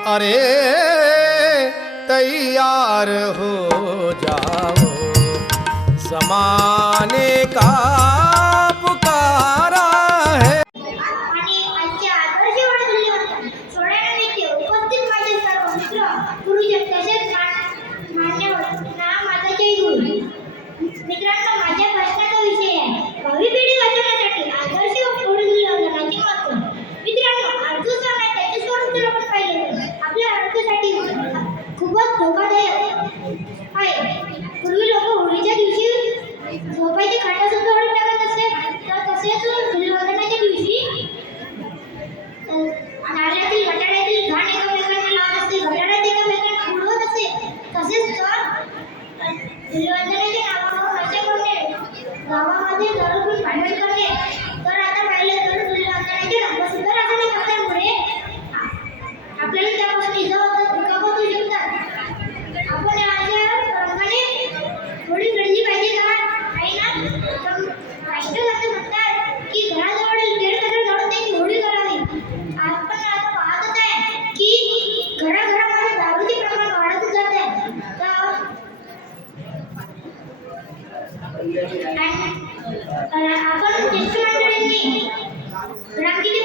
अरे तैयार हो जाओ, ज़माने का पुकारा है। आणि आजच्या आदर्श वडील सोहळ्यानिमित्त उपस्थित माझे सर्व मित्र गुरुजन तसेच मान्यवर ना माझा जय गुरु. मित्रांनो, माझ्या भाषणाचा विषय आहे भावी पिढी वाचवण्यासाठी आदर्श वडीलवंदनाचे महत्त्व. मित्रांनो, आजचं सण आहे त्याचे स्वरूप जर आपण पाहिले आपल्या आरोग्यासाठी खूपच धोकादायक आहे. पूर्वी लोक होळीच्या दिवशी झोपायचे खाटा सुद्धा ओढून टाकत असे, तर तसेच वडीलवंदनाच्या दिवशी नाल्यातील बटाट्यातील घाण एकमेकांना लावत असे, बटाट्यात एकमेकांना बुडवत असे. तसेच वडीलवंदनाच्या नावावर असे कोणते गावामध्ये दररोज भांडण करणे. तर आता पाहिलं तर वडीलवंदनाचे रंग सुद्धा राखणे करण्यामुळे आपल्याला त्यापासून इजा होतात, दुखापत होऊ शकतात. आपण अशा रंगाने होळी खेळली पाहिजे का? आहे ना? राष्ट्रगाते म्हणतात की घराजवळील पेड़ जाळून त्यांची होळी करावी. आपण आता पाहतच आहे की घराघरामध्ये दारूचे प्रमाण वाढतच जात आहे. आपण ज्येष्ठ मंडळींनी रांगीचे